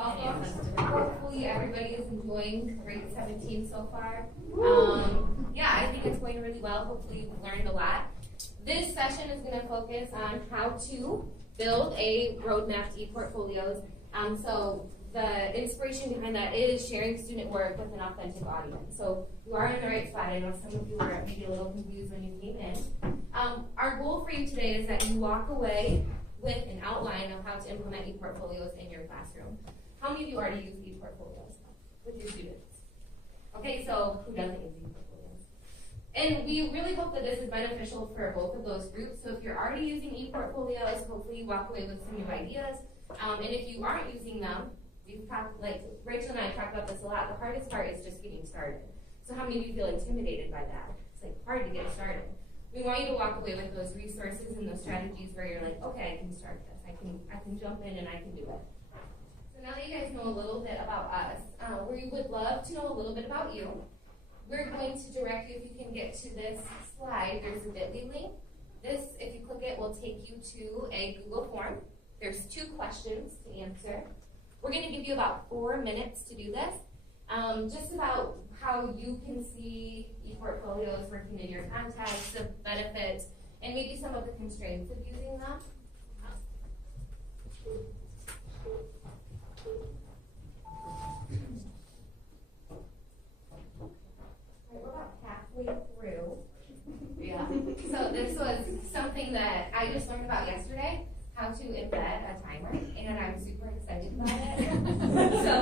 Welcome. Hopefully everybody is enjoying GREAT17 so far. Yeah, I think it's going really well. Hopefully you've learned a lot. This session is going to focus on how to build a roadmap to ePortfolios. So the inspiration behind that is sharing student work with an authentic audience. So you are in the right spot. I know some of you were maybe a little confused when you came in. Our goal for you today is that you walk away with an outline of how to implement ePortfolios in your classroom. How many of you already use ePortfolios with your students? Okay, so who doesn't use ePortfolios? And we really hope that this is beneficial for both of those groups. So if you're already using ePortfolios, hopefully you walk away with some new ideas. And if you aren't using them, you've talked, like Rachel and I talked about this a lot, the hardest part is just getting started. So how many of you feel intimidated by that? It's like hard to get started. We want you to walk away with those resources and those strategies where you're like, okay, I can start this. I can jump in and I can do it. So now that you guys know a little bit about us, we would love to know a little bit about you. We're going to direct you, if you can get to this slide, there's a bit.ly link. This, if you click it, will take you to a Google form. There's 2 questions to answer. We're going to give you about 4 minutes to do this. Just about how you can see ePortfolios working in your context, the benefits, and maybe some of the constraints of using them. We're about halfway through. Yeah. So this was something that I just learned about yesterday, how to embed a timer, and I'm super excited about it. So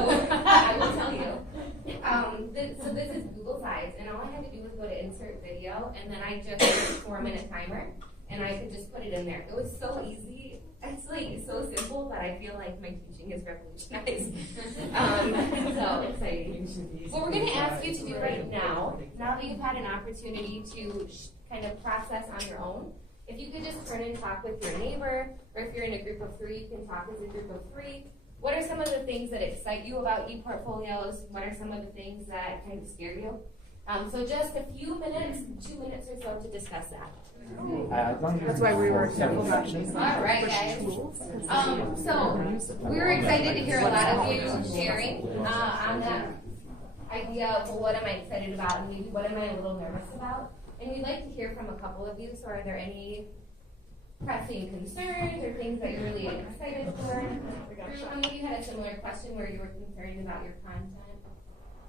I will tell you. So this is Google Slides, and all I had to do was go to insert video, and then I just did a 4-minute timer, and I could just put it in there. It was so easy. It's like so simple, but I feel like my teaching is revolutionized. So exciting. What we're going to ask you to do right now that you've had an opportunity to kind of process on your own, if you could just turn and talk with your neighbor, or if you're in a group of 3, you can talk as a group of 3. What are some of the things that excite you about ePortfolios? What are some of the things that kind of scare you? So just a few minutes, 2 minutes or so to discuss that. That's why we were careful about these. All right, guys. So we were excited to hear a lot of you sharing on that idea of, well, what am I excited about, and maybe what am I a little nervous about? And we'd like to hear from a couple of you. So are there any pressing concerns or things that you're really excited for? How many of you had a similar question where you were concerned about your content,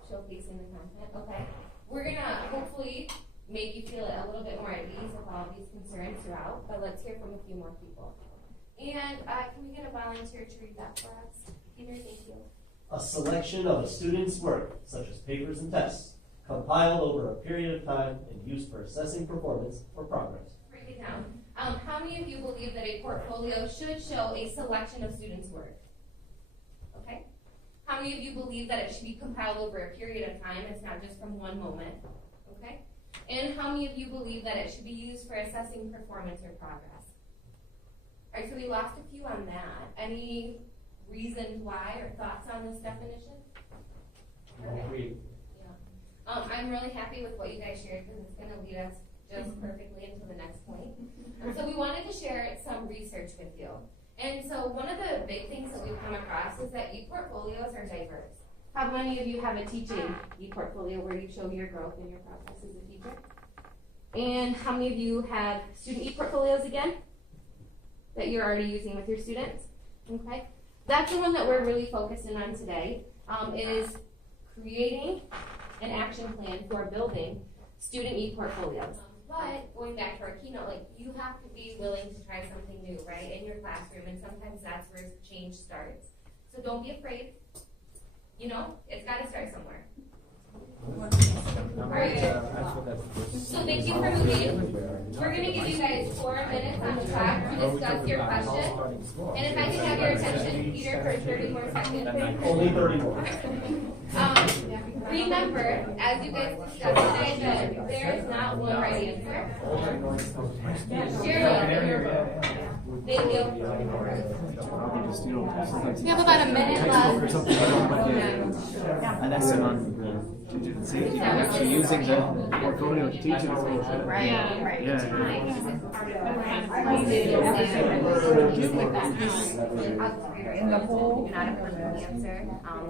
showcasing the content? Okay. We're going to hopefully make you feel a little bit more at ease with all of these concerns throughout, but let's hear from a few more people. And can we get a volunteer to read that for us? Peter, thank you. A selection of a student's work, such as papers and tests, compiled over a period of time and used for assessing performance or progress. Break it down. How many of you believe that a portfolio should show a selection of students' work? Okay. How many of you believe that it should be compiled over a period of time? It's not just from one moment. Okay. And how many of you believe that it should be used for assessing performance or progress? All right, so we lost a few on that. Any reasons why or thoughts on this definition? Okay. I'm really happy with what you guys shared because it's going to lead us just perfectly into the next point. So we wanted to share some research with you. And so one of the big things that we've come across is that ePortfolios are diverse. How many of you have a teaching ePortfolio where you show your growth in your process as a teacher? And how many of you have student ePortfolios again that you're already using with your students? Okay. That's the one that we're really focusing on today, is creating an action plan for building student ePortfolios. But going back to our keynote, like, you have to be willing to try something new, right, in your classroom, and sometimes that's where change starts. So don't be afraid. You know, it's got to start somewhere. All right. So thank you for moving. We're going to give you guys 4 minutes on the clock to discuss your question. And if I can have your attention, Peter, for 30 more seconds. Only 30 more. Remember, as you guys discussed today, that there is not one right answer. Thank you. We have about a minute left. And that's safety, actually using the portfolio to teach it. Right. Yeah. do with that in the whole? You're not a perfect answer,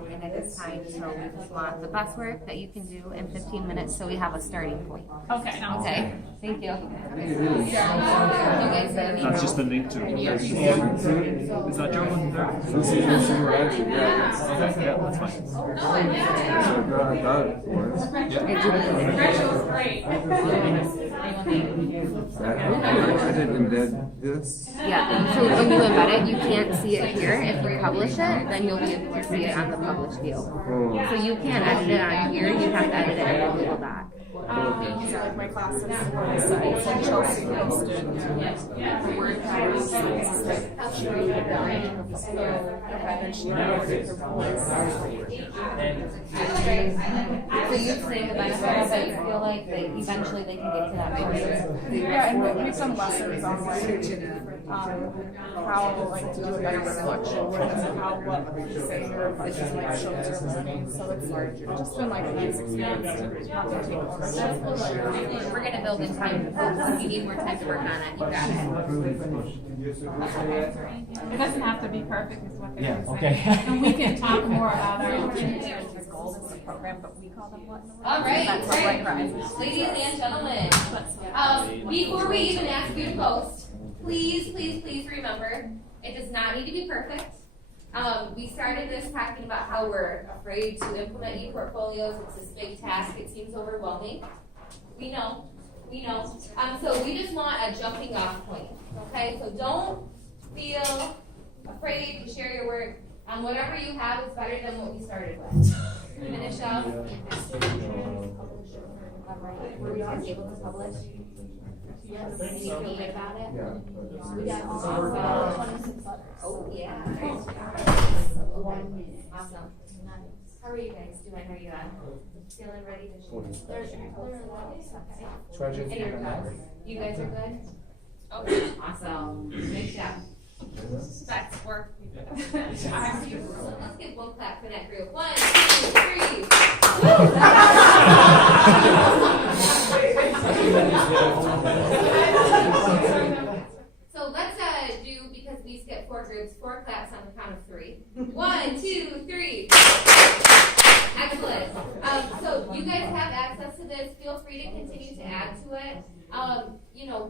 and it is time, so we just want the best work that you can do in 15 minutes, so we have a starting point. Okay. Okay, thank you. You guys ready? That's just the link to it. Is that your one there? Okay, yeah, that's fine. Yeah, so when you embed it, you can't see it here. If you publish it, then you'll be able to see it on the published view. So you can't edit it on here, you have to edit it in the Google Doc. So like my classes website, so Chelsea posted the word powers, she read it down and she recorded her voice. So you've seen the benefits, but you feel like that eventually they can get to that point. Yeah, and we've done lessons on how like to do a better selection and how what say your advice like shows your learning. So it's just been like a nice experience to have to take ownership. We're gonna build in time. If you need more time to work on it, you got it. It doesn't have to be perfect, is what they're saying. Okay. And we can talk more about our goals in the program, but we call them what? All right, That's what great. right. Ladies and gentlemen, before we even ask you to post, please remember, it does not need to be perfect. We started this talking about how we're afraid to implement ePortfolios. It's this big task. It seems overwhelming. We know. So we just want a jumping off point, okay? So don't feel afraid to share your work. Whatever you have is better than what we started with. Finish up. Were you guys able to publish? And you feel good about it? Oh, yeah. Awesome. How are you guys doing? Are you feeling ready to share? And you're good? You guys are good? Okay, awesome. Great job. That's work. Let's give one clap for that group. 1, 2, 3. So let's do, because we skipped 4 groups, 4 claps on the count of 3. 1, 2, 3. Excellent. So you guys have access to this. Feel free to continue to add to it.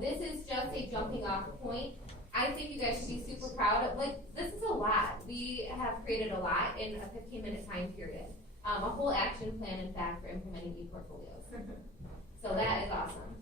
This is just a jumping off point. I think you guys should be super proud of, this is a lot. We have created a lot in a 15-minute time period. A whole action plan, in fact, for implementing ePortfolios. So that is awesome.